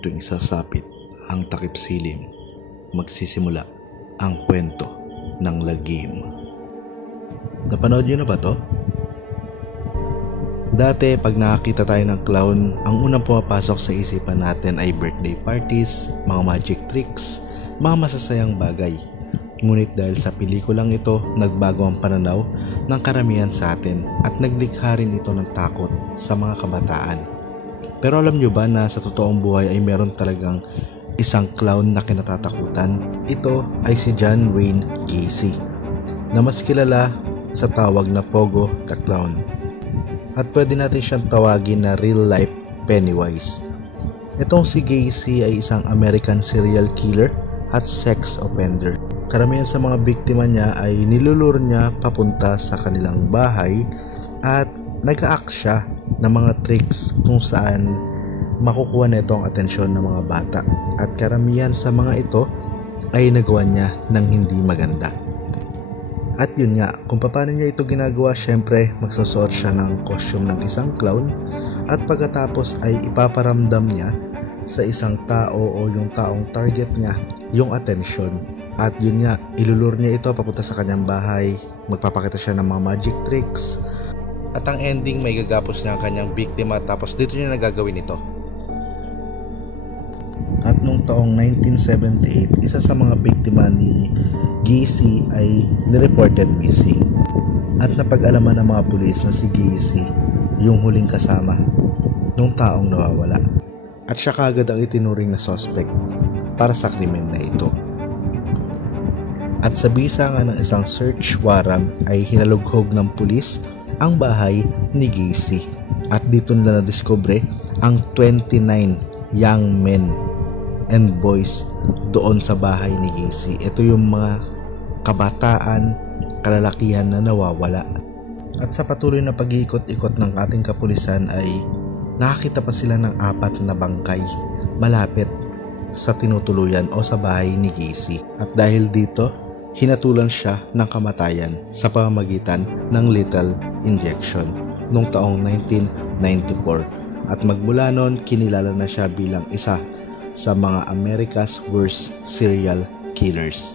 tuwing sasapit ang takip silim, magsisimula ang kwento ng lagim. Napanood niyo na ba to? Dati pag nakakita tayo ng clown, ang unang pumapasok sa isipan natin ay birthday parties, mga magic tricks, mga masasayang bagay. Ngunit dahil sa pelikulang ito, nagbago ang pananaw ng karamihan sa atin at naglikha rin ito ng takot sa mga kabataan. Pero alam nyo ba na sa totoong buhay ay meron talagang isang clown na kinatatakutan? Ito ay si John Wayne Gacy, na mas kilala sa tawag na Pogo the Clown. At pwede natin siyang tawagin na real life Pennywise. Itong si Gacy ay isang American serial killer at sex offender. Karamihan sa mga biktima niya ay nilulure niya papunta sa kanilang bahay at nag-a-act siya ng mga tricks kung saan makukuha nito ang atensyon ng mga bata. At karamihan sa mga ito ay nagawa niya ng hindi maganda. At yun nga, kung paano niya ito ginagawa, syempre magsusuot siya ng costume ng isang clown at pagkatapos ay ipaparamdam niya sa isang tao o yung taong target niya yung atensyon. At yun nga, ilulur niya ito papunta sa kanyang bahay, magpapakita siya ng mga magic tricks, at ang ending may gagapos niya ang kanyang biktima tapos dito niya nagagawin ito. At noong taong 1978, isa sa mga biktima ni Gacy ay nireported missing. At napag-alaman ng mga pulis na si Gacy yung huling kasama nung taong nawawala. At siya kaagad ang itinuring na suspect para sa krimen na ito. At sa bisa nga ng isang search warrant ay hinalughog ng pulis ang bahay ni Gacy. At dito nila nadiskubre ang 29 young men and boys doon sa bahay ni Gacy. Ito yung mga kabataan, kalalakihan na nawawala. At sa patuloy na pag-iikot-ikot ng ating kapulisan ay nakakita pa sila ng 4 na bangkay malapit sa tinutuluyan o sa bahay ni Gacy. At dahil dito, hinatulan siya ng kamatayan sa pamamagitan ng lethal injection noong taong 1994. At magmula noon, kinilala na siya bilang isa sa mga America's worst serial killers.